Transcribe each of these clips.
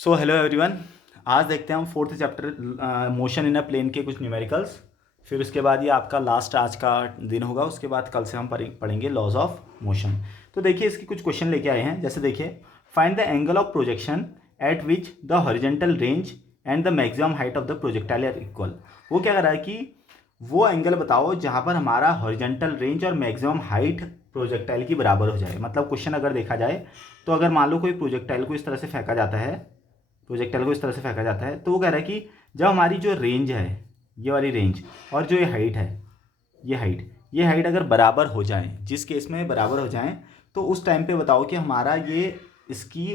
So hello everyone. आज देखते हैं हम fourth chapter motion in a plane के कुछ न्यूमेरिकल्स। फिर उसके बाद ये आपका लास्ट आज का दिन होगा। उसके बाद कल से हम पढ़ेंगे लॉज ऑफ मोशन। तो देखिए इसके कुछ क्वेश्चन लेके आए हैं। जैसे देखिए, find the angle of projection at which the horizontal range and the maximum height of the projectile are equal. वो क्या कर रहा है कि वो एंगल बताओ जहाँ पर हमारा हॉरिजॉन्टल रेंज और मैक्सिमम हाइट प्रोजेक्टाइल की बराबर हो जाए। मतलब क्वेश्चन अगर देखा जाए तो अगर मान लो कोई प्रोजेक्टाइल को इस तरह से फेंका जाता है, प्रोजेक्टाइल को इस तरह से फेंका जाता है, तो वो कह रहा है कि जब हमारी जो रेंज है, ये वाली रेंज, और जो ये हाइट है, ये हाइट अगर बराबर हो जाए, जिस केस में बराबर हो जाए, तो उस टाइम पे बताओ कि हमारा ये इसकी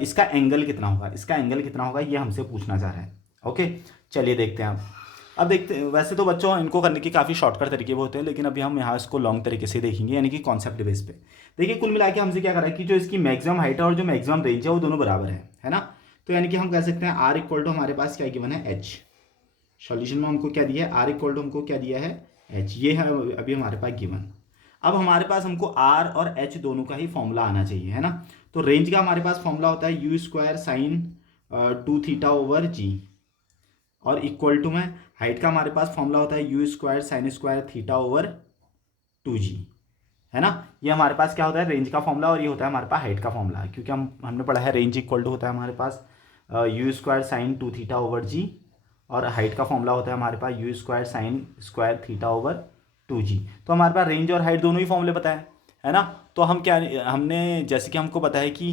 इसका एंगल कितना होगा। इसका एंगल कितना होगा ये हमसे पूछना चाह रहा है। ओके, चलिए देखते हैं अब देखते हैं। वैसे तो बच्चों इनको करने के काफ़ी शॉर्टकट तरीके भी होते हैं, लेकिन अभी हम यहाँ इसको लॉन्ग तरीके से देखेंगे, यानी कि कॉन्सेप्ट बेस पे। देखिए कुल मिला के हमसे क्या कर रहा है कि जो इसकी मैक्सिमम हाइट है और जो मैक्सिमम रेंज है वो दोनों बराबर है ना। तो यानी कि हम कह सकते हैं आर इक्वल टू हमारे पास क्या गिवन है, एच। सॉल्यूशन में हमको क्या दिया है, आर इक्वल टू हमको क्या दिया है, एच। ये है अभी हमारे पास गिवन। अब हमारे पास हमको आर और एच दोनों का ही फॉर्मूला आना चाहिए, है ना। तो रेंज का हमारे पास फॉर्मूला होता है u square sine 2 theta over g, और इक्वल टू में हाइट का हमारे पास फॉर्मूला होता है u square sine square theta over 2 जी, है ना। ये हमारे पास क्या होता है, रेंज का फॉर्मूला, और ये होता है हमारे पास हाइट का फॉर्मूला। क्योंकि हमने पढ़ा है रेंज इक्वल टू होता है हमारे पास u square sine 2 theta over g, और हाइट का फॉर्मूला होता है हमारे पास u square sine square theta over 2 g. तो हमारे पास रेंज और हाइट दोनों ही फॉर्मूले पता है ना। तो हम क्या, हमने जैसे कि हमको पता है कि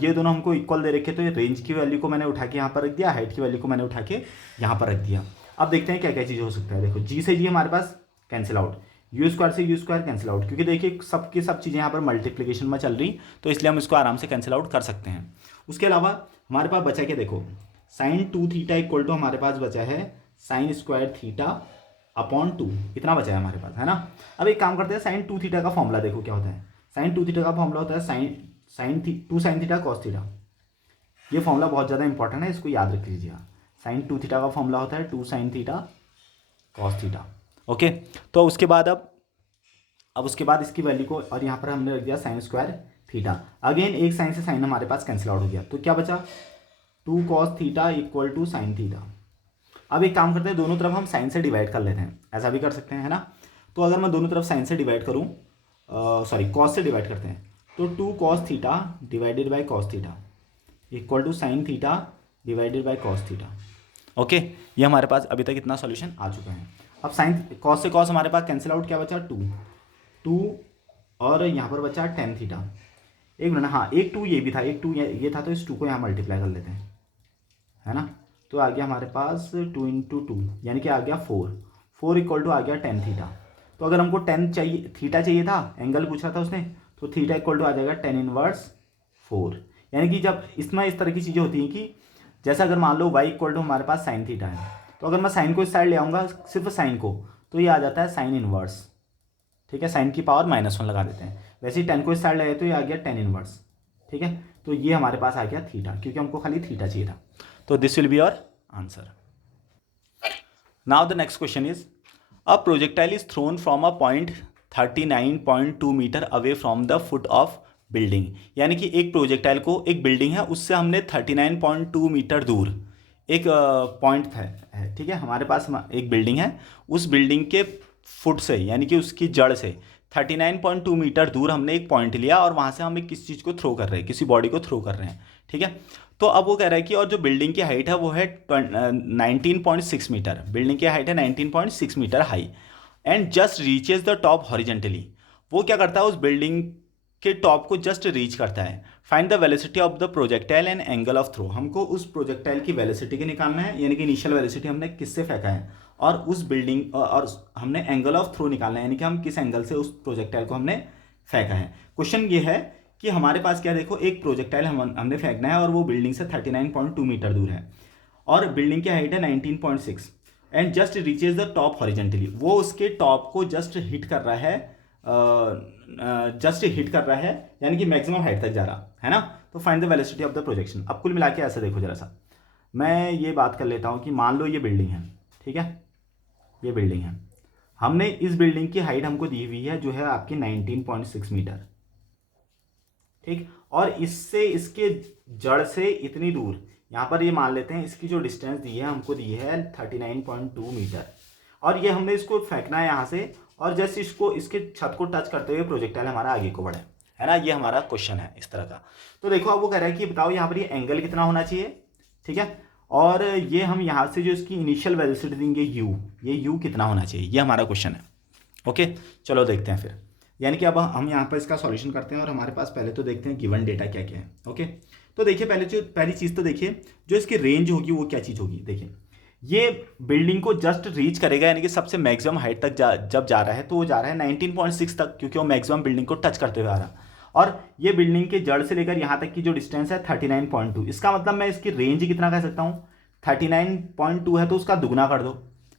ये दोनों हमको इक्वल दे रखे, तो ये रेंज की वैल्यू को मैंने उठा के यहाँ पर रख दिया, हाइट की वैल्यू को मैंने उठा के यहाँ पर रख दिया। अब देखते हैं क्या क्या चीज़ हो सकता है। देखो जी से जी हमारे पास कैंसिल आउट, यू स्क्वायर से यू स्क्वायर कैंसिल आउट, क्योंकि देखिए सब की सब चीज़ें यहाँ पर मल्टीप्लिकेशन में चल रही, तो इसलिए हम इसको आराम से कैंसिल आउट कर सकते हैं। उसके अलावा हमारे पास बचा क्या, देखो साइन 2 थीटा इक्वल टू हमारे पास बचा है साइन स्क्वायर थीटा अपॉन 2, इतना बचा है हमारे पास, है ना। अब एक काम करते हैं, साइन 2 थीटा का फॉर्मूला देखो क्या होता है। साइन 2 थीटा का फॉर्मूला होता है two sine theta cos theta. ये फॉर्मूला बहुत ज़्यादा इंपॉर्टेंट है, इसको याद रख लीजिएगा। साइन 2 थीटा का फॉर्मूला होता है 2 sin theta cos theta. Okay, तो उसके बाद अब उसके बाद इसकी वैल्यू को, और यहाँ पर हमने रख दिया साइन स्क्वायर थीटा। अगेन एक साइन से साइन हमारे पास कैंसिल आउट हो गया, तो क्या बचा 2 cos theta equal to sine theta. अब एक काम करते हैं, दोनों तरफ हम साइन से डिवाइड कर लेते हैं, ऐसा भी कर सकते हैं, है ना। तो अगर मैं दोनों तरफ साइन से डिवाइड करूँ, सॉरी कॉस से डिवाइड करते हैं, तो 2 cos theta divided by cos theta equal to sine theta divided by cos theta. Okay, ये हमारे पास अभी तक इतना सॉल्यूशन आ चुका है। अब साइन कॉस से कॉस हमारे पास कैंसिल आउट, क्या बचा 2 और यहाँ पर बचा टेन थीटा। एक मिनट, हाँ एक 2 ये भी था, एक 2 ये था, तो इस 2 को यहाँ मल्टीप्लाई कर लेते हैं, है ना। तो आ गया हमारे पास 2 × 2, यानी कि आ गया 4 इक्वल टू आ गया टेन थीटा। तो अगर हमको टेन चाहिए, थीटा चाहिए था, एंगल पूछा था उसने, तो थीटा इक्वल टू आ जाएगा टेन इनवर्स 4। यानी कि जब इसमें इस तरह की चीज़ें होती हैं कि जैसा अगर मान लो वाई इक्वल टू हमारे पास साइन थीटा है, तो अगर मैं साइन को इस साइड ले आऊँगा, सिर्फ साइन को, तो ये आ जाता है साइन इनवर्स। ठीक है, साइन की पावर -1 लगा देते हैं। वैसे ही टेन को इस साइड ले, तो ये आ गया टेन इनवर्स। ठीक है, तो ये हमारे पास आ गया थीटा, क्योंकि हमको खाली थीटा चाहिए था। तो this will be your answer. Now the next question is, a projectile is thrown from a point 39.2 metre away from the foot of building. यानी कि एक प्रोजेक्टाइल को, एक बिल्डिंग है उससे हमने 39.2 मीटर दूर एक पॉइंट है, ठीक है। हमारे पास एक बिल्डिंग है, उस बिल्डिंग के फुट से, यानी कि उसकी जड़ से 39.2 मीटर दूर हमने एक पॉइंट लिया, और वहाँ से हम एक किसी चीज़ को थ्रो कर रहे हैं, किसी बॉडी को थ्रो कर रहे हैं, ठीक है। तो अब वो कह रहा है कि, और जो बिल्डिंग की हाइट है वो है 19.6 मीटर, बिल्डिंग की हाइट है 19.6 metre high, and just reaches the top horizontally. वो क्या करता है, उस बिल्डिंग के टॉप को जस्ट रीच करता है। Find the velocity of the projectile and angle of throw. हमको उस प्रोजेक्टाइल की वेलोसिटी की निकालना है, यानी कि इनिशियल वेलोसिटी हमने किससे फेंका है, और उस बिल्डिंग, और हमने एंगल ऑफ थ्रो निकालना है, यानी कि हम किस एंगल से उस प्रोजेक्टाइल को हमने फेंका है। क्वेश्चन ये है कि हमारे पास क्या, देखो एक प्रोजेक्टाइल हमने फेंकना है, और वो बिल्डिंग से 39.2 मीटर दूर है, और बिल्डिंग की हाइट है 19.6, and just reaches the top horizontally. वो उसके टॉप को जस्ट हिट कर रहा है, यानी कि मैक्सिमम हाइट तक जा रहा है ना। तो find the velocity of the projection. अब कुल मिला के ऐसे देखो जरा सा, मैं ये बात कर लेता हूँ कि मान लो ये बिल्डिंग है, ठीक है, ये बिल्डिंग है, हमने इस बिल्डिंग की हाइट हमको दी हुई है जो है आपकी 19.6 मीटर, ठीक। और इससे इसके जड़ से इतनी दूर, यहाँ पर ये मान लेते हैं इसकी जो डिस्टेंस दी है हमको दी है 39.2 मीटर, और ये हमने इसको फेंकना है यहाँ से, और जैसे इसको इसके छत को टच करते हुए प्रोजेक्टाइल हमारा आगे को बढ़े, है ना। ये हमारा क्वेश्चन है इस तरह का। तो देखो अब वो कह रहा है कि बताओ यहाँ पर ये एंगल कितना होना चाहिए, ठीक है, और ये हम यहाँ से जो इसकी इनिशियल वेलोसिटी देंगे यू, ये यू कितना होना चाहिए, ये हमारा क्वेश्चन है। ओके, चलो देखते हैं फिर, यानी कि अब हम यहाँ पर इसका सॉल्यूशन करते हैं, और हमारे पास पहले तो देखते हैं गिवन डेटा क्या क्या है। ओके, तो देखिए पहली चीज़ तो देखिए जो इसकी रेंज होगी वो क्या चीज़ होगी। देखिए ये बिल्डिंग को जस्ट रीच करेगा, यानी कि सबसे मैक्सिमम हाइट तक जब जा रहा है तो वो जा रहा है 19.6 तक, क्योंकि वो मैक्सिमम बिल्डिंग को टच करते हुए आ रहा। और ये बिल्डिंग के जड़ से लेकर यहाँ तक की जो डिस्टेंस है 39.2, इसका मतलब मैं इसकी रेंज कितना कह सकता हूँ, 39.2 है तो उसका दुगना कर दो,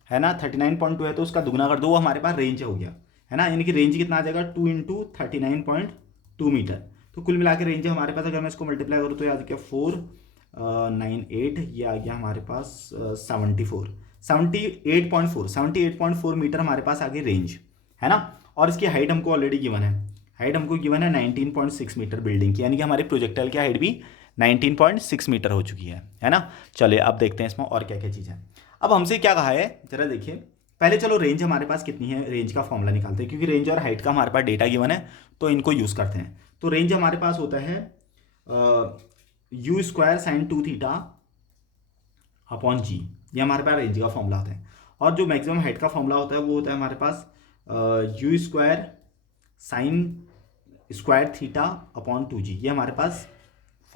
है ना, 39.2 है तो उसका दुगना कर दो, वो हमारे पास रेंज हो गया, है ना। यानी कि रेंज कितना आ जाएगा 2 × 39.2 मीटर। तो कुल मिला के रेंज हमारे पास, अगर मैं इसको मल्टीप्लाई करूँ तो ये आ गया 498, ये आ गया हमारे पास 78.4 मीटर हमारे पास आ गई रेंज, है ना। और इसकी हाइट हमको ऑलरेडी गिवन है, हाइट हमको गिवन है 19.6 मीटर बिल्डिंग की, यानी कि हमारे प्रोजेक्टाइल की हाइट भी 19.6 मीटर हो चुकी है ना। चलिए अब देखते हैं इसमें और क्या क्या चीज़ है। अब हमसे क्या कहा है जरा देखिए, पहले चलो रेंज हमारे पास कितनी है, रेंज का फॉर्मूला निकालते हैं, क्योंकि रेंज और हाइट का हमारे पास डेटा गिवन है तो इनको यूज़ करते हैं। तो रेंज हमारे पास होता है u² sin 2 theta upon g, ये हमारे पास रेंज का फॉर्मूला होता है। और जो मैक्सिमम हाइट का फॉर्मूला होता है वो होता है हमारे पास u² sin² theta upon 2g, ये हमारे पास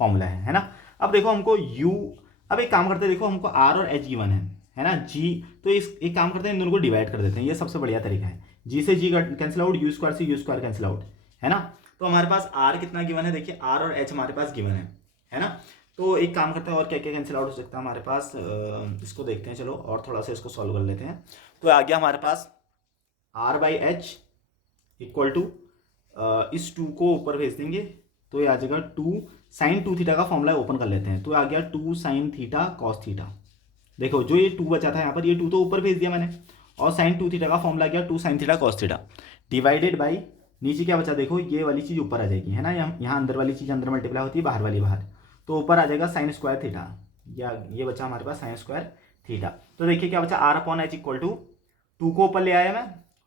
फॉर्मूला है ना। अब देखो हमको u, अब एक काम करते हैं, देखो हमको r और h गिवन है ना, g, तो एक काम करते हैं इन दोनों को डिवाइड कर देते हैं, ये सबसे बढ़िया तरीका है। g से g कैंसिल आउट, u² से u² कैंसिल आउट, है ना। तो हमारे पास r कितना गिवन है, देखिए r और h हमारे पास गिवन है ना। तो एक काम करते हैं और क्या क्या कैंसिल आउट हो सकता है हमारे पास, इसको देखते हैं चलो, और थोड़ा सा इसको सॉल्व कर लेते हैं। तो आ गया हमारे पास r/h इक्वल टू, इस 2 को ऊपर भेज देंगे तो ये आ जाएगा 2 sin 2 थीटा का फॉर्मूला ओपन कर लेते हैं, तो आ गया 2 sin थीटा cos थीटा। देखो जो ये 2 बचा था यहाँ पर, ये 2 तो ऊपर भेज दिया मैंने, और sin 2 थीटा का फॉर्मूला गया 2 sin theta cos theta divided by, नीचे क्या बचा, देखो ये वाली चीज़ ऊपर आ जाएगी, है ना, यहाँ अंदर वाली चीज़ अंदर मल्टीप्लाई होती है, बाहर वाली बाहर, तो ऊपर आ जाएगा sin² थीटा, या ये बचा हमारे पास sin² थीटा। तो देखिए क्या बचा, r/h इक्वल टू 2 को ऊपर ले आया मैं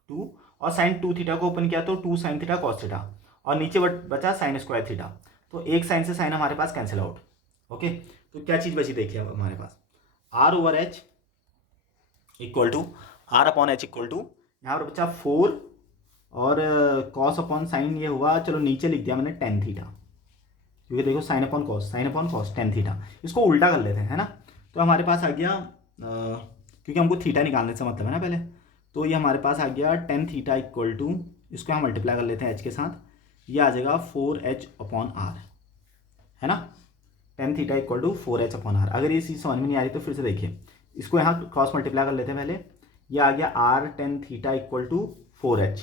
2, और sin 2 थीटा को ओपन किया तो 2 sin थीटा cos थीटा, और नीचे बचा sin² थीटा, तो एक साइन से साइन हमारे पास कैंसिल आउट। ओके, तो क्या चीज़ बची देखिए अब हमारे पास, r/h equal to r/h equal to, यहाँ पर बचा 4, और cos अपॉन साइन ये हुआ, चलो नीचे लिख दिया मैंने tan थीटा, क्योंकि देखो sine upon cos tan theta, इसको उल्टा कर लेते हैं, है ना। तो हमारे पास आ गया, क्योंकि हमको थीटा निकालने से मतलब है ना पहले, तो ये हमारे पास आ गया tan थीटा इक्वल टू, इसको हम मल्टीप्लाई कर लेते हैं h के साथ, ये आ जाएगा 4h/r, है ना, tan theta equal to 4h/r। अगर ये चीज़ समझ में नहीं आ रही तो फिर से देखिए, इसको यहाँ क्रॉस मल्टीप्लाई कर लेते हैं पहले, ये आ गया r tan theta equal to 4h,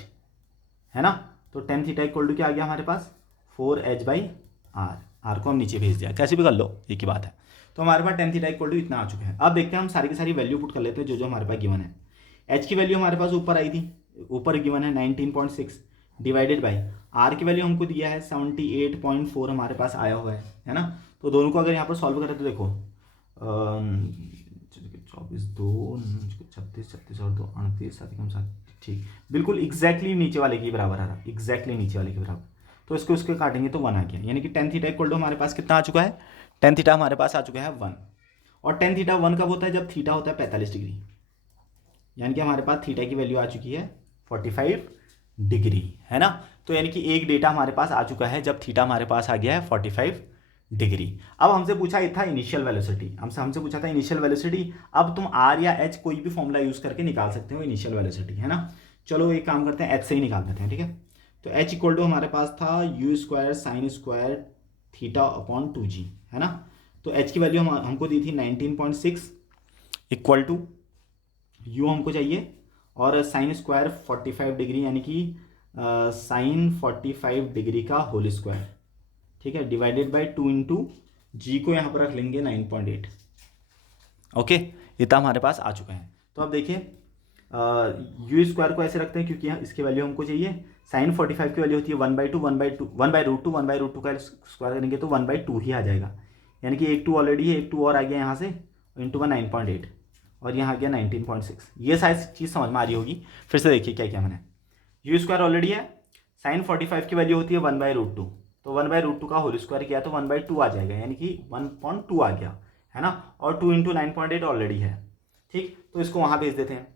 है ना। तो tan थीटा इक्वल टू क्या आ गया हमारे पास 4h/r, r को हम नीचे भेज दिया, कैसे भी कर लो एक ही बात है। तो हमारे पास tan थीटा इक्वल टू इतना आ चुका है। अब देखते हैं हम सारी की सारी वैल्यू पुट कर लेते हैं जो जो हमारे पास गिवन है। h की वैल्यू हमारे पास ऊपर आई थी, ऊपर गिवन है 19.6 डिवाइडेड बाई r की वैल्यू हमको दिया है 78.4 हमारे पास आया हुआ है ना। तो दोनों को अगर यहाँ पर सॉल्व करें तो देखो 24 2 36 और 2 38 7 ठीक, बिल्कुल एग्जैक्टली नीचे वाले के बराबर आ रहा, एग्जैक्टली नीचे वाले के बराबर। तो इसको उसके काटेंगे तो 1 आ गया, यानी कि tan थीटा इक्वल टू हमारे पास कितना आ चुका है, tan थीटा हमारे पास आ चुका है 1। और tan थीटा 1 कब होता है, जब थीटा होता है 45 डिग्री, यानी कि हमारे पास थीटा की वैल्यू आ चुकी है 45 डिग्री, है ना। तो यानी कि एक डेटा हमारे पास आ चुका है जब थीटा हमारे पास आ गया है 45 डिग्री। अब हमसे पूछा ये था इनिशियल वेलोसिटी, हमसे पूछा था इनिशियल वेलोसिटी। अब तुम r या h कोई भी फॉर्मूला यूज़ करके निकाल सकते हो इनिशियल वेलोसिटी, है ना। चलो एक काम करते हैं, h से ही निकाल देते हैं, ठीक है। तो h इक्वल टू हमारे पास था u² sin² theta upon 2g, है ना। तो h की वैल्यू हमको दी थी 19.6 इक्वल टू u हमको चाहिए, और sin² 45 डिग्री, यानी कि sin 45 डिग्री का होल स्क्वायर, ठीक है, डिवाइडेड बाई 2 इंटू जी को यहाँ पर रख लेंगे 9.8। ओके, इतना हमारे पास आ चुका है। तो अब देखिए यू स्क्वायर को ऐसे रखते हैं क्योंकि यहाँ इसकी वैल्यू हमको चाहिए। साइन 45 की वैल्यू होती है 1/2, 1/2, 1/√2, 1/√2 का स्क्वायर करेंगे तो 1/2 ही आ जाएगा, यानी कि एक 2 ऑलरेडी है, एक 2 और आ गया यहाँ से, इंटू का 9.8 और यहाँ आ गया 19.6। ये सारी चीज़ समझ में आ रही होगी। फिर से देखिए क्या क्या मैंने, यू स्क्वायर ऑलरेडी है, साइन 45 की वैल्यू होती है 1/√2, तो 1/√2 का होल स्क्वायर किया तो 1/2 आ जाएगा, यानी कि 1.2 आ गया, है ना। और 2 इंटू 9.8 ऑलरेडी है, ठीक, तो इसको वहाँ भेज देते हैं।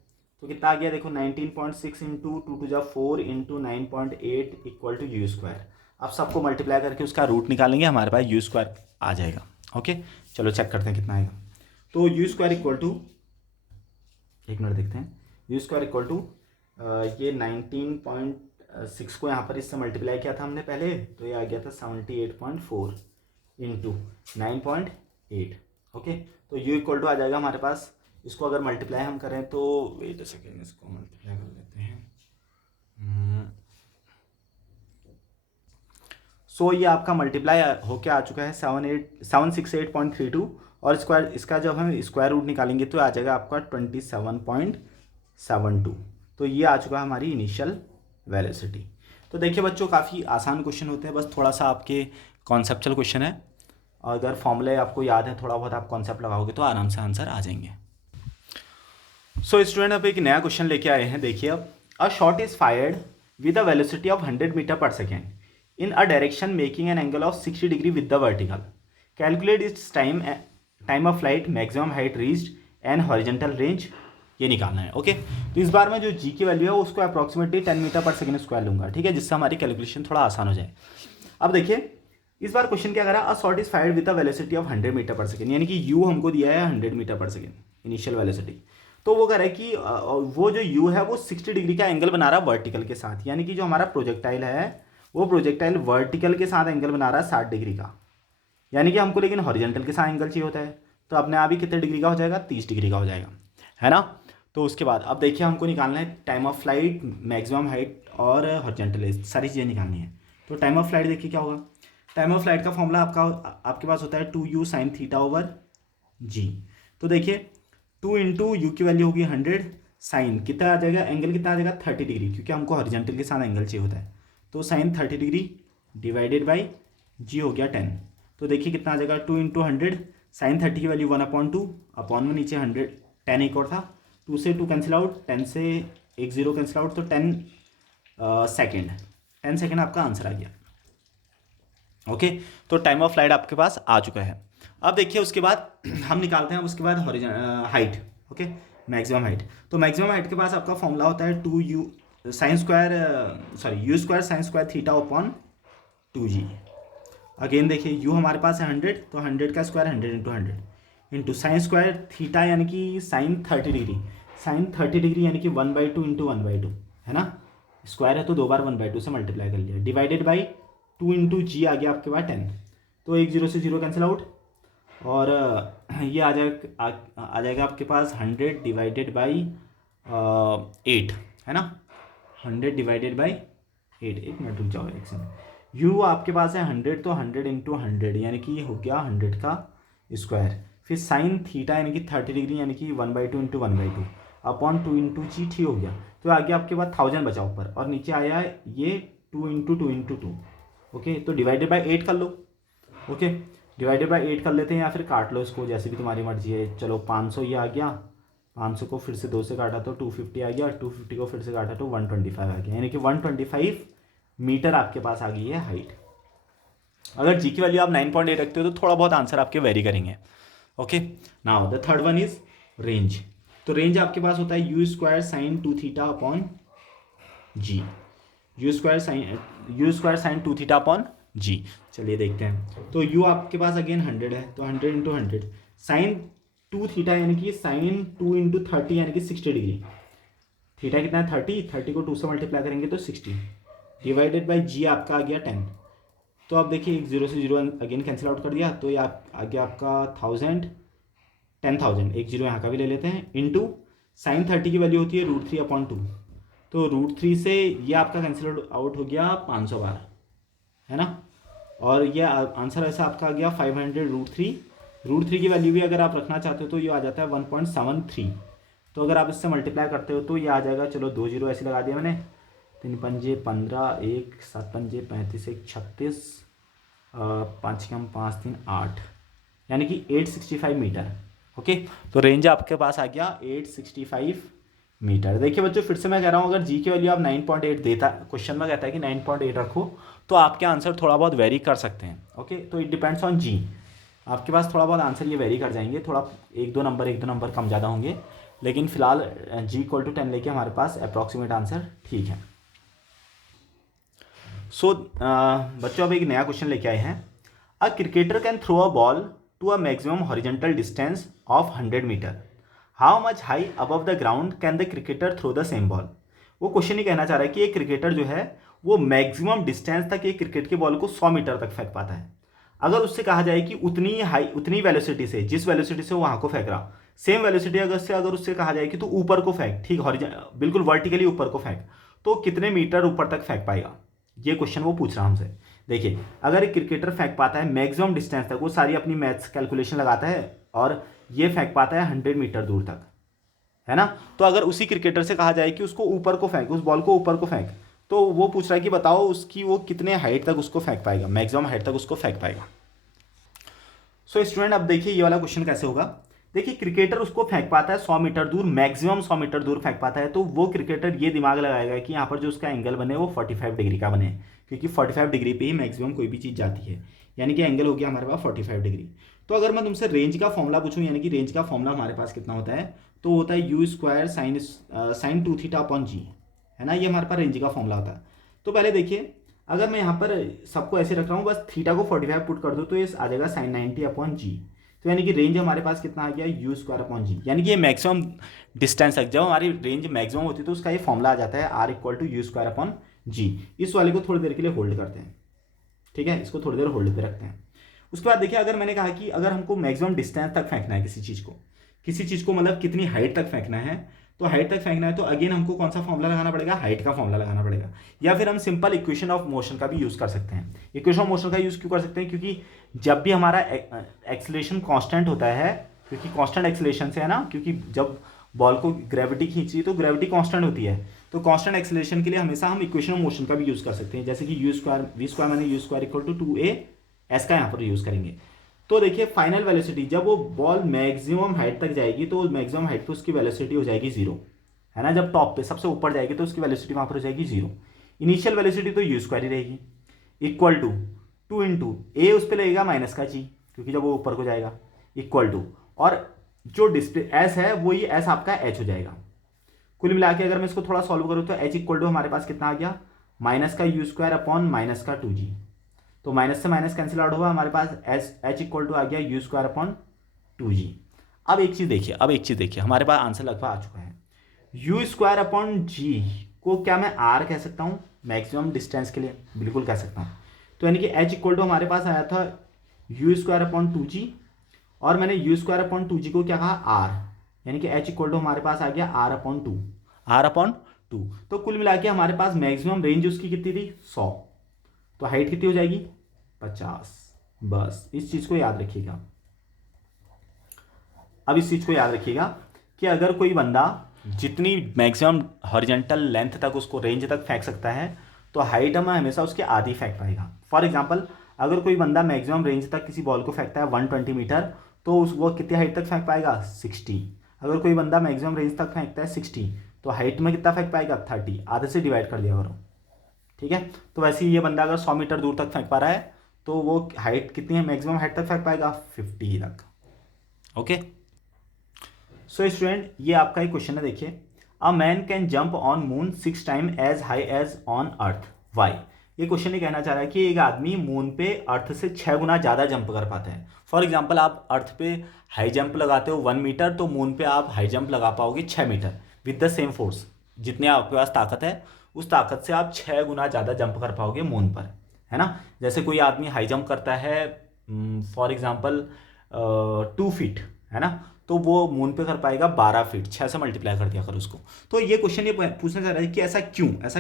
तो कितना आ गया देखो, 19.6 इंटू 2 टू जा 4 into 9.8 equal to u square. अब सबको मल्टीप्लाई करके उसका रूट निकालेंगे, हमारे पास यू स्क्वायर आ जाएगा। ओके, चलो चेक करते हैं कितना आएगा। तो यू स्क्वायर इक्वल टू, एक मिनट देखते हैं, यू स्क्वायर इक्वल टू ये 19.6 को यहाँ पर इससे मल्टीप्लाई किया था हमने पहले, तो ये आ गया था 78.4 इंटू 9.8। ओके, तो यू इक्वल टू आ जाएगा हमारे पास, इसको अगर मल्टीप्लाई हम करें तो, वेट अ सेकेंड, इसको मल्टीप्लाई कर लेते हैं। सो ये आपका मल्टीप्लाई होके आ चुका है 768.32, और स्क्वायर, इसका जब हम स्क्वायर रूट निकालेंगे तो आ जाएगा आपका 27.72। तो ये आ चुका है हमारी इनिशियल वेलोसिटी। तो देखिए बच्चों, काफ़ी आसान क्वेश्चन होते हैं, बस थोड़ा सा आपके कॉन्सेप्चुअल क्वेश्चन है, और अगर फॉर्मूले आपको याद है, थोड़ा बहुत आप कॉन्सेप्ट लगाओगे तो आराम से आंसर आ जाएंगे। सो स्टूडेंट, अब एक नया क्वेश्चन लेके आए हैं, देखिए अब, a shot is fired with a velocity of 100 metre per second in a direction making an angle of 60 degree with the vertical, calculate its time of flight, maximum height reached and horizontal range, ये निकालना है। Okay, तो इस बार में जो जी की value है उसको approximately 10 metre per second square लूंगा, ठीक है, जिससे हमारी कैलकुलेशन थोड़ा आसान हो जाए। अब देखिए इस बार क्वेश्चन क्या करा, a shot is fired with a velocity of 100 metre per second, यानी कि यू हमको दिया है 100 metre per second initial velocity. तो वो कह रहा है कि वो जो यू है वो 60 डिग्री का एंगल बना रहा है वर्टिकल के साथ, यानी कि जो हमारा प्रोजेक्टाइल है वो प्रोजेक्टाइल वर्टिकल के साथ एंगल बना रहा है 60 डिग्री का, यानी कि हमको लेकिन हॉरिजॉन्टल के साथ एंगल चाहिए होता है, तो अपने आप ही कितने डिग्री का हो जाएगा, 30 डिग्री का हो जाएगा, है ना। तो उसके बाद अब देखिए हमको निकालना है time of flight, maximum height और हॉरिजॉन्टल रेंज, सारी चीज़ें निकालनी है। तो टाइम ऑफ फ्लाइट देखिए क्या होगा, टाइम ऑफ फ्लाइट का फॉर्मूला आपके पास होता है 2u साइन थीटा ओवर जी। तो देखिए 2 इंटू यू की वैल्यू होगी 100, साइन कितना आ जाएगा, एंगल कितना आ जाएगा 30 डिग्री, क्योंकि हमको हॉरिजॉन्टल के साथ एंगल चाहिए होता है, तो साइन 30 डिग्री डिवाइडेड बाई जी हो गया 10। तो देखिए कितना आ जाएगा, 2 इंटू 100, साइन 30 की वैल्यू 1/2, अपॉन में नीचे 100, 10 एक और था, 2 से 2 कैंसिल आउट, 10 से एक 0 कैंसिल आउट, तो 10 सेकेंड, 10 सेकेंड आपका आंसर आ गया। ओके, तो टाइम ऑफ फ्लाइट आपके पास आ चुका है। अब देखिए उसके बाद हम निकालते हैं, अब उसके बाद हाइट, ओके, मैक्सिमम हाइट। तो मैक्सिमम हाइट के पास आपका फॉर्मूला होता है 2u sine square, sorry you square sine square theta upon 2g। Again देखिए u हमारे पास है 100, तो 100 का square 100 into 100 into sine square theta, यानी कि साइन 30 डिग्री, साइन 30 डिग्री यानी कि 1/2 इंटू 1/2, है ना, स्क्वायर है तो 2 बार 1/2 से मल्टीप्लाई कर लिया, डिवाइडेड बाई 2 इंटू जी आ गया आपके पास 10, तो एक 0 से 0 कैंसिल आउट, और ये आ जाएगा आपके पास 100 डिवाइडेड बाई 8, है ना, 100 डिवाइडेड बाई 8, एक मिनट रुक जाओ एक सेकंड, यू आपके पास है 100, तो 100 इंटू 100 यानी कि हो गया 100 का स्क्वायर, फिर साइन थीटा यानी कि 30 डिग्री यानी कि 1/2 इंटू 1/2 अपॉन 2 इंटू जी, ठीक हो गया। तो आगे आपके पास 1000 बचा ऊपर, और नीचे आया ये 2 इंटू 2 इंटू 2, ओके, तो डिवाइडेड बाई 8 कर लो, ओके, डिवाइडेड बाई 8 कर लेते हैं, या फिर काट लो इसको, जैसे भी तुम्हारी मर्जी है। चलो 500 ये आ गया, 500 को फिर से 2 से काटा तो 250 आ गया, 250 को फिर से काटा तो 125 आ गया, यानी कि 125 मीटर आपके पास आ गई है हाइट। अगर जी की वैल्यू आप 9.8 रखते हो तो थोड़ा बहुत आंसर आपके वेरी करेंगे। Okay, now the third one is range. तो रेंज आपके पास होता है u square sine 2 theta upon g, u square sine 2 theta upon g. चलिए देखते हैं, तो u आपके पास अगेन 100 है, तो 100 इंटू 100 साइन 2 थीटा यानी कि साइन 2 इंटू 30 यानी कि 60 डिग्री, थीटा कितना है 30 को 2 से मल्टीप्लाई करेंगे तो 60, डिवाइडेड बाई जी आपका आ गया 10। तो आप देखिए एक 0 से 0 अगेन कैंसिल आउट कर दिया, तो ये आ गया आपका 10,000, एक 0 यहाँ का भी ले लेते हैं, इंटू साइन 30 की वैल्यू होती है √3/2, तो √3 से ये आपका कैंसिल आउट हो गया 500 बार, है ना, और ये आंसर ऐसा आपका आ गया 500 √3 की वैल्यू भी अगर आप रखना चाहते हो तो ये आ जाता है 1.73। तो अगर आप इससे मल्टीप्लाई करते हो तो ये आ जाएगा, चलो 2 जीरो ऐसे लगा दिया मैंने, 3 पंजे 15, 1 7 पंजे 35, 1 36, 5 कम 5 3 8, यानी कि 865 मीटर। ओके, तो रेंज आपके पास आ गया 865 मीटर। देखिए बच्चों, फिर से मैं कह रहा हूँ, अगर जी की वैल्यू आप 9.8 देता, क्वेश्चन में कहता है कि 9.8 रखो, तो आपके आंसर थोड़ा बहुत वेरी कर सकते हैं। ओके, तो इट डिपेंड्स ऑन जी, आपके पास थोड़ा बहुत आंसर ये वेरी कर जाएंगे, थोड़ा एक दो नंबर कम ज़्यादा होंगे, लेकिन फिलहाल जी इक्वल टू 10 लेके हमारे पास अप्रॉक्सीमेट आंसर ठीक है। सो बच्चों अब एक नया क्वेश्चन लेके आए हैं। A cricketer can throw a ball to a maximum horizontal distance of 100 metre. How much high above the ground can the cricketer throw the same ball. वो क्वेश्चन ही कहना चाह रहा है कि एक क्रिकेटर जो है वो मैक्सिमम डिस्टेंस तक एक क्रिकेट के बॉल को 100 मीटर तक फेंक पाता है। अगर उससे कहा जाए कि उतनी वेलोसिटी से, जिस वेलोसिटी से वो वहां को फेंक रहा, सेम वेलोसिटी अगर उससे कहा जाए कि तू ऊपर को फेंक, ठीक बिल्कुल वर्टिकली ऊपर को फेंक, तो कितने मीटर ऊपर तक फेंक पाएगा, ये क्वेश्चन वो पूछ रहा हमसे। देखिए, अगर एक क्रिकेटर फेंक पाता है मैक्सिमम डिस्टेंस तक, वो सारी अपनी मैथ्स कैलकुलेशन लगाता है और ये फेंक पाता है 100 मीटर दूर तक, है ना। तो अगर उसी क्रिकेटर से कहा जाए कि उसको ऊपर को फेंक, उस बॉल को ऊपर को फेंक, तो वो पूछ रहा है कि बताओ उसकी वो कितने हाइट तक उसको फेंक पाएगा, मैक्सिमम हाइट तक उसको फेंक पाएगा। सो स्टूडेंट, अब देखिए ये वाला क्वेश्चन कैसे होगा। देखिए, क्रिकेटर उसको फेंक पाता है 100 मीटर दूर, मैक्सिमम 100 मीटर दूर फेंक पाता है, तो वो क्रिकेटर ये दिमाग लगाएगा कि यहाँ पर जो उसका एंगल बने वो 45 डिग्री का बने, क्योंकि 45 डिग्री पे ही मैक्सिमम कोई भी चीज़ जाती है, यानी कि एंगल हो गया हमारे पास 45 डिग्री। तो अगर मैं तुमसे रेंज का फॉर्मूला पूछूं, यानी कि रेंज का फॉर्मूला हमारे पास कितना होता है, तो होता है u square sine 2 theta upon g, है ना, ये हमारे पास रेंज का फॉर्मूला होता है। तो पहले देखिए, अगर मैं यहाँ पर सबको ऐसे रख रहा हूँ, बस थीटा को 45 पुट कर दो तो ये आ जाएगा साइन 90 अपॉन जी। तो यानी कि रेंज हमारे पास कितना आ गया, यू स्क्वायर अपॉन जी, यानी कि ये मैक्सिमम डिस्टेंस तक, जब हमारी रेंज मैक्सिमम होती है तो उसका ये फॉर्मूला आ जाता है R equal to u square upon g. इस वाले को थोड़ी देर के लिए होल्ड करते हैं, ठीक है, इसको थोड़ी देर होल्ड पे रखते हैं। उसके बाद देखिए, अगर मैंने कहा कि अगर हमको मैक्सिमम डिस्टेंस तक फेंकना है किसी चीज़ को मतलब कितनी हाइट तक फेंकना है, तो हाइट तक फेंकना है तो अगेन हमको कौन सा फॉर्मूला लगाना पड़ेगा, हाइट का फॉर्मूला लगाना पड़ेगा, या फिर हम सिंपल इक्वेशन ऑफ मोशन का भी यूज़ कर सकते हैं। इक्वेशन ऑफ मोशन का यूज़ क्यों कर सकते हैं, क्योंकि जब भी हमारा एक्सेलरेशन कांस्टेंट होता है, क्योंकि कांस्टेंट एक्सेलरेशन से है ना, क्योंकि जब बॉल को ग्रेविटी खींची तो ग्रेविटी कांस्टेंट होती है, तो कांस्टेंट एक्सेलरेशन के लिए हमेशा हम इक्वेशन ऑफ मोशन का भी यूज़ कर सकते हैं, जैसे कि यू स्क्वायर वी स्क्वायर माने u square equal to 2a s का यहाँ पर यूज़ करेंगे। तो देखिए, फाइनल वेलोसिटी जब वो बॉल मैक्सिमम हाइट तक जाएगी तो मैक्सिमम हाइट पे उसकी वेलोसिटी हो जाएगी 0, है ना। जब टॉप पे सबसे ऊपर जाएगी तो उसकी वेलोसिटी वहाँ पर हो जाएगी 0। इनिशियल वेलोसिटी तो यू स्क्वायर ही रहेगी, इक्वल टू 2 इंटू ए उस पर लगेगा माइनस का जी, क्योंकि जब वो ऊपर को जाएगा, इक्वल टू, और जो डिस्प्ले एस है वो ये एस आपका एच हो जाएगा। कुल मिला के अगर मैं इसको थोड़ा सॉल्व करूँ तो एच इक्वल टू हमारे पास कितना आ गया, माइनस का यू स्क्वायर अपॉन माइनस का 2g, तो माइनस से माइनस कैंसिल आउट हुआ, हमारे पास एच इक्वल टू आ गया यू स्क्वायर अपॉन 2g। अब एक चीज़ देखिए, हमारे पास आंसर लगभग आ चुका है। यू स्क्वायर अपॉन जी को क्या मैं आर कह सकता हूँ मैक्सिमम डिस्टेंस के लिए, बिल्कुल कह सकता हूँ। तो यानी कि एच इक्वल टू हमारे पास आया था यू स्क्वायर अपॉन 2g, और मैंने यू स्क्वायर अपॉन 2g को क्या कहा, आर, यानी कि एच इक्वल टू हमारे पास आ गया आर अपॉन 2। तो कुल मिला के हमारे पास मैक्सिमम रेंज उसकी कितनी थी, 100, तो हाइट कितनी हो जाएगी, 50। बस इस चीज़ को याद रखिएगा। अब इस चीज़ को याद रखिएगा कि अगर कोई बंदा जितनी मैक्सिमम हॉरिजॉन्टल लेंथ तक उसको रेंज तक फेंक सकता है, तो हाइट हम हमेशा उसके आधी फेंक पाएगा। फॉर एग्जांपल, अगर कोई बंदा मैक्सिमम रेंज तक किसी बॉल को फेंकता है 120 मीटर, तो वो कितनी हाइट तक फेंक पाएगा, 60। अगर कोई बंदा मैक्सिमम रेंज तक फेंकता है 60, तो हाइट में कितना फेंक पाएगा, 30। आधे से डिवाइड कर दिया करो, ठीक है। तो वैसे ही ये बंदा अगर 100 मीटर दूर तक फेंक पा रहा है, तो वो हाइट कितनी है, मैक्सिमम हाइट तक फेंक पाएगा, 50 तक। ओके, सो स्टूडेंट, ये आपका एक क्वेश्चन है। देखिए, a man can jump on moon 6 time as high as on earth, why. ये क्वेश्चन ये कहना चाह रहा है कि एक आदमी मून पे अर्थ से 6 गुना ज़्यादा जंप कर पाता है। फॉर एग्जाम्पल, आप अर्थ पे हाई जंप लगाते हो 1 मीटर, तो मून पे आप हाई जंप लगा पाओगे 6 metre with the same force. जितने आपके पास ताकत है, उस ताकत से आप 6 गुना ज़्यादा जंप कर पाओगे मून पर, है ना। जैसे कोई आदमी हाई जंप करता है फॉर एग्जाम्पल 2 फीट, है ना, तो वो मून पे कर पाएगा 12 फीट, 6 से मल्टीप्लाई कर दिया कर उसको। तो ये क्वेश्चन ये पूछना चाह रहा है कि ऐसा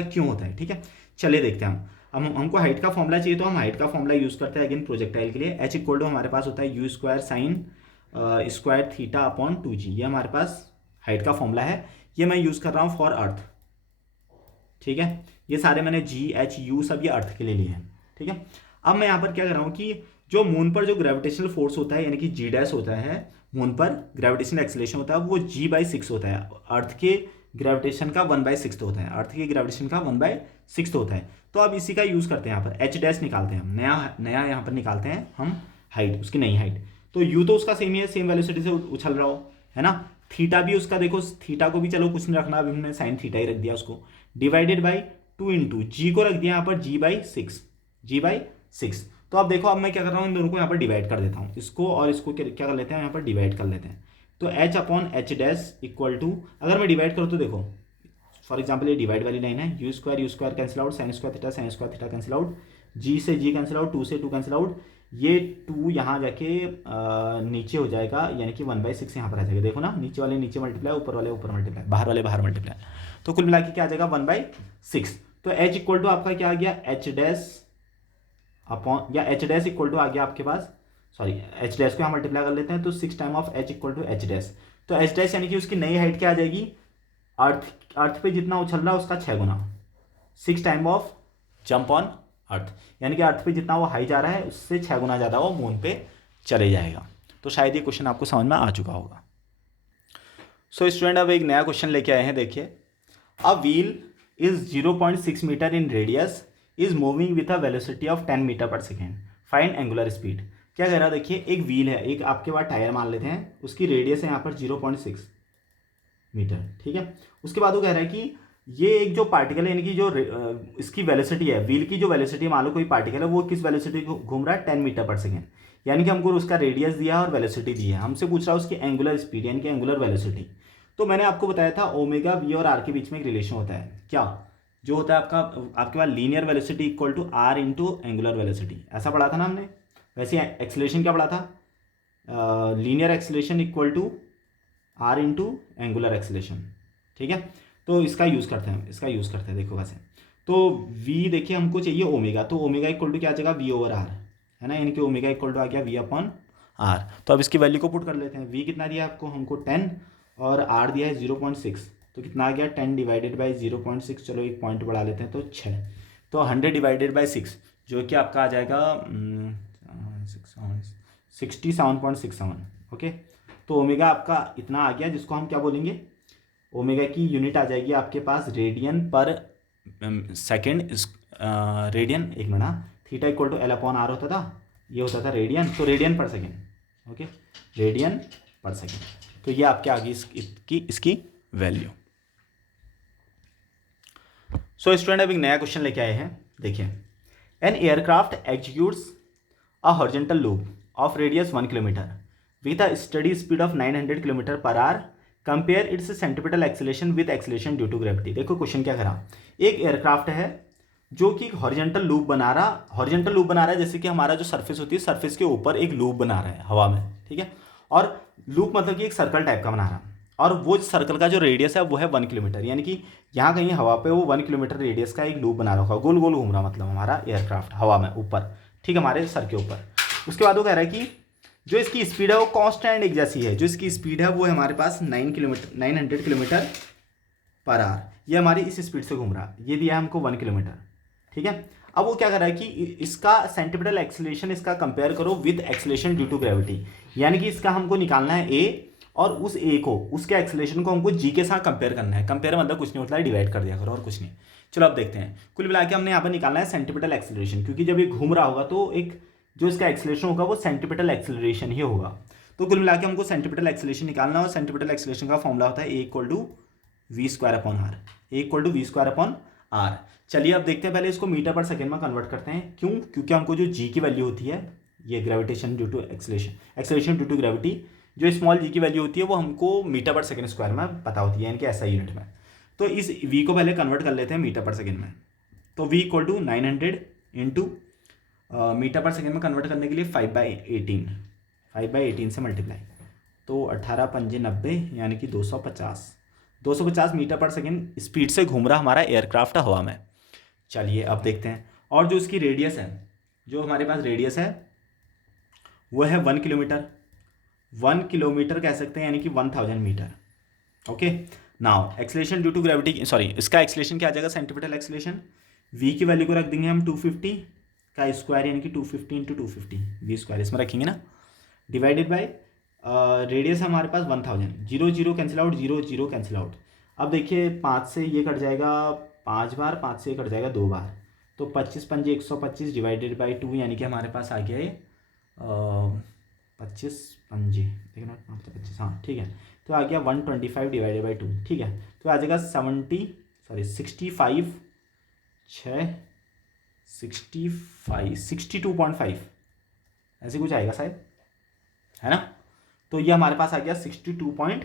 क्यों होता है, ठीक है। चलिए देखते हैं हम हमको हाइट का फॉर्मूला चाहिए, तो हम हाइट का फॉर्मूला यूज़ करते हैं अगेन प्रोजेक्टाइल के लिए। एच इक्वल टू हमारे पास होता है u square sine square theta upon 2g, ये हमारे पास हाइट का फॉर्मूला है, ये मैं यूज़ कर रहा हूँ फॉर अर्थ, ठीक है। ये सारे मैंने जी एच यू सब ये अर्थ के लिए लिए हैं, ठीक है। अब मैं यहाँ पर क्या कर रहा हूँ कि जो मून पर जो ग्रेविटेशनल फोर्स होता है यानी कि जी डैश होता है, मून पर ग्रेविटेशनल एक्सेलरेशन होता है वो g/6 होता है। अर्थ के ग्रेविटेशन का 1/6 होता है, अर्थ के ग्रेविटेशन का 1/6 होता है। तो अब इसी का यूज़ करते हैं, यहाँ पर एच डैश निकालते हैं हम, नया यहाँ पर निकालते हैं हम हाइट, उसकी नई हाइट। तो यू तो उसका सेम ही है, सेम वेलोसिटी से उछल रहा हो, है ना। थीटा भी उसका देखो, थीटा को भी चलो कुछ नहीं रखना, अभी हमने साइन थीटा ही रख दिया उसको, डिवाइडेड बाई 2 इंटू जी को रख दिया यहाँ पर g/6। तो अब देखो, अब मैं क्या कर रहा हूँ, इन दोनों को यहाँ पर डिवाइड कर देता हूँ, इसको और इसको क्या कर लेते हैं यहाँ पर डिवाइड कर लेते हैं। तो h upon h dash equal to, अगर मैं डिवाइड करूँ तो देखो फॉर एग्जाम्पल ये डिवाइड वाली लाइन है, u square cancel out, sine square theta cancel out, g से जी कैंसिल आउट, 2 से 2 कैंसिल आउट, ये 2 यहाँ जाके नीचे हो जाएगा, यानी कि 1/6 यहाँ पर आ जाएगा। देखो ना, नीचे वाले नीचे मल्टीप्लाई, ऊपर वाले ऊपर मल्टीप्लाई, बाहर वाले बाहर मल्टीप्लाई, तो कुल मिला के क्या आ जाएगा 1/6। तो h इक्वल टू आपका क्या आ गया, एच डैश अपॉन, या एच डैश इक्वल टू आ गया आपके पास, सॉरी एच डैश को यहाँ मल्टीप्लाई कर लेते हैं, तो 6 time of h equal to h dash. तो एच डैश यानी कि उसकी नई हाइट क्या आ जाएगी, अर्थ पे जितना उछल रहा है उसका 6 गुना, 6 time of jump on earth, यानी कि अर्थ पे जितना वो हाई जा रहा है उससे 6 गुना ज़्यादा वो मून पे चले जाएगा। तो शायद ये क्वेश्चन आपको समझ में आ चुका होगा। सो स्टूडेंट, अब एक नया क्वेश्चन लेके आए हैं, देखिए। A wheel is 0.6 metre in radius is moving with a velocity of 10 metre per second, find angular speed. क्या कह रहा है, देखिए एक व्हील है, एक आपके पास टायर मान लेते हैं, उसकी रेडियस है यहाँ पर 0.6 मीटर, ठीक है। उसके बाद वो कह रहा है कि ये एक जो पार्टिकल है, यानी कि जो इसकी वेलोसिटी है, व्हील की जो वेलोसिटी, मान लो कोई पार्टिकल है वो किस वेलोसिटी घूम रहा है, 10 मीटर पर सेकेंड, यानी कि हमको उसका रेडियस दिया है और वेलोसिटी दी है, हमसे पूछ रहा है उसकी एंगुलर स्पीड यानी कि एंगुलर वेलोसिटी। तो मैंने आपको बताया था ओमेगा वी और आर के बीच में एक रिलेशन होता है, क्या जो होता है आपके पास linear velocity equal to r into angular velocity, ऐसा पढ़ा था ना हमने। वैसे एक्सेलरेशन क्या पढ़ा था, linear acceleration equal to r into angular acceleration, ठीक है। तो इसका यूज़ करते हैं, देखो वैसे तो v देखिए हमको चाहिए ओमेगा, तो ओमेगा इक्वल टू क्या आ जाएगा, v ओवर आर, है ना, यानी कि ओमेगा इक्वल टू आ गया v अपॉन आर। तो अब इसकी वैल्यू को पुट कर लेते हैं, v कितना दिया आपको, हमको 10 और r दिया है 0.6, तो कितना आ गया 10 डिवाइडेड बाई 0.6, चलो एक पॉइंट बढ़ा लेते हैं तो 6, तो 100 डिवाइडेड बाई 6 जो कि आपका आ जाएगा 67.67, ओके। तो ओमेगा आपका इतना आ गया, जिसको हम क्या बोलेंगे, ओमेगा की यूनिट आ जाएगी आपके पास रेडियन पर सेकेंड, रेडियन, एक minute, theta equal to l upon r होता था, ये होता था रेडियन, तो radian per second, okay, radian per second. तो ये आपके आगे इसकी वैल्यू। सो स्टूडेंट, अब एक नया क्वेश्चन लेके आए हैं, देखिए। An aircraft executes a horizontal loop of radius 1 kilometre with a steady speed of 900 kilometre per hour, compare its centripetal acceleration with acceleration due to gravity. देखो क्वेश्चन क्या करा, एक एयरक्राफ्ट है जो कि हॉरिजॉन्टल लूप बना रहा है, जैसे कि हमारा जो सरफेस होती है, सरफेस के ऊपर एक लूप बना रहा है हवा में, ठीक है। और लूप मतलब कि एक सर्कल टाइप का बना रहा है, और वो सर्कल का जो रेडियस है वो है 1 किलोमीटर, यानी कि यहाँ कहीं हवा पे वो 1 किलोमीटर रेडियस का एक लूप बना रखा है, गोल गोल घूम रहा, मतलब हमारा एयरक्राफ्ट हवा में ऊपर, ठीक है, हमारे सर के ऊपर। उसके बाद वो कह रहा है कि जो इसकी स्पीड है वो कांस्टेंट एक जैसी है, जो इसकी स्पीड है वो है हमारे पास 900 किलोमीटर पर आवर, ये हमारी इस स्पीड से घूम रहा है, ये दिया है हमको 1 किलोमीटर, ठीक है। अब वो क्या कर रहा है कि इसका सेंट्रीपिटल एक्सेलरेशन इसका कंपेयर करो with acceleration due to gravity, यानी कि इसका हमको निकालना है ए, और उस ए को, उसके एक्सेलरेशन को हमको जी के साथ कंपेयर करना है। कंपेयर मतलब कुछ नहीं होता है, डिवाइड कर दिया करो, और कुछ नहीं। चलो अब देखते हैं, कुल मिला के हमने यहाँ पर निकालना है सेंट्रीपिटल एक्सेलरेशन, क्योंकि जब ये घूम रहा होगा तो एक जो इसका एक्सेलरेशन होगा वो सेंट्रीपिटल एक्सेलरेशन ही होगा। तो कुल मिला के हमको सेंट्रीपिटल एक्सेलरेशन निकालना है, और सेंट्रीपिटल एक्सेलरेशन का फॉर्मूला होता है a equal to v square upon r, a equal to v square upon r. चलिए अब देखते हैं, पहले इसको मीटर पर सेकेंड में कन्वर्ट करते हैं। क्यों? क्योंकि हमको जो जी की वैल्यू होती है, ये gravitation due to acceleration due to gravity, जो स्मॉल जी की वैल्यू होती है वो हमको मीटर पर सेकेंड स्क्वायर में पता होती है, यानी कि ऐसा यूनिट में। तो इस वी को पहले कन्वर्ट कर लेते हैं मीटर पर सेकेंड में। तो v equal to 900 into metre per second में कन्वर्ट करने के लिए 5/18 से मल्टीप्लाई, तो 18 पंजे 90, यानी कि 250 मीटर पर सेकेंड स्पीड से घूम रहा हमारा एयरक्राफ्ट हवा में। चलिए अब देखते हैं, और जो इसकी रेडियस है, जो हमारे पास रेडियस है वो है 1 किलोमीटर, 1 किलोमीटर कह सकते हैं, यानी कि 1000 metre, okay, now acceleration due to gravity, sorry इसका एक्सेलरेशन क्या आ जाएगा, सेंटीपिटल एक्सेलरेशन v की वैल्यू को रख देंगे हम 250 का स्क्वायर, यानी कि 250 इंटू 250 वी स्क्वायर इसमें रखेंगे ना, डिवाइडेड बाय रेडियस हमारे पास 1000, 0 0 कैंसिल आउट, 0 0 कैंसिल आउट। अब देखिए 5 से ये कट जाएगा 5 बार, 5 से ये कट जाएगा 2 बार, तो 25 पंजे 125 डिवाइडेड बाई 2, यानी कि हमारे पास आ गया ये 25 पंजे, देखना 25, हाँ ठीक है, तो आ गया 125 डिवाइडेड बाई 2, ठीक है, तो आ जाएगा 65 62.5 ऐसे कुछ आएगा शायद, है ना। तो ये हमारे पास आ गया 62.5।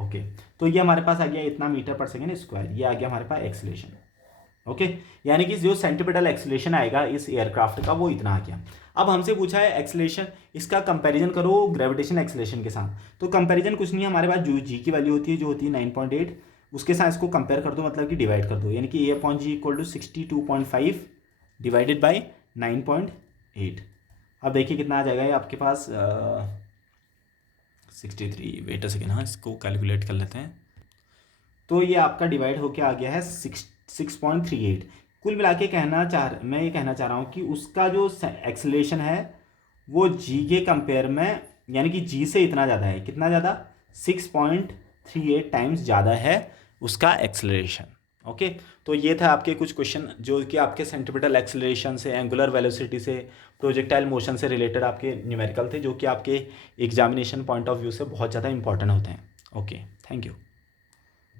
ओके, तो ये हमारे पास आ गया इतना मीटर पर सेकेंड स्क्वायर, ये आ गया हमारे पास एक्सेलरेशन। ओके, यानी कि जो सेंटीपिटल एक्सेलरेशन आएगा इस एयरक्राफ्ट का वो इतना आ गया। अब हमसे पूछा है एक्सेलरेशन, इसका कंपैरिजन करो ग्रेविटेशनल एक्सेलरेशन के साथ, तो कंपैरिजन कुछ नहीं है, हमारे पास जो जी की वैल्यू होती है जो होती है 9.8, उसके साथ इसको कंपेयर कर दो, मतलब कि डिवाइड कर दो, यानी कि A/G equal to 62.5 divided by 9.8। अब देखिए कितना आ जाएगा ये आपके पास 63, वेट अ सेकेंड, हाँ इसको कैलकुलेट कर लेते हैं। तो ये आपका डिवाइड होके आ गया है 6.38। कुल मिला के मैं ये कहना चाह रहा हूँ कि उसका जो एक्सेलरेशन है वो जी के कंपेयर में, यानी कि जी से इतना ज़्यादा है, कितना ज़्यादा, 6.38 टाइम्स ज़्यादा है उसका एक्सेलरेशन। ओके, तो ये था आपके कुछ क्वेश्चन जो कि आपके सेंट्रीपिटल एक्सेलरेशन से, एंगुलर वेलोसिटी से, प्रोजेक्टाइल मोशन से रिलेटेड आपके न्यूमेरिकल थे, जो कि आपके एग्जामिनेशन पॉइंट ऑफ व्यू से बहुत ज़्यादा इंपॉर्टेंट होते हैं। Okay, thank you.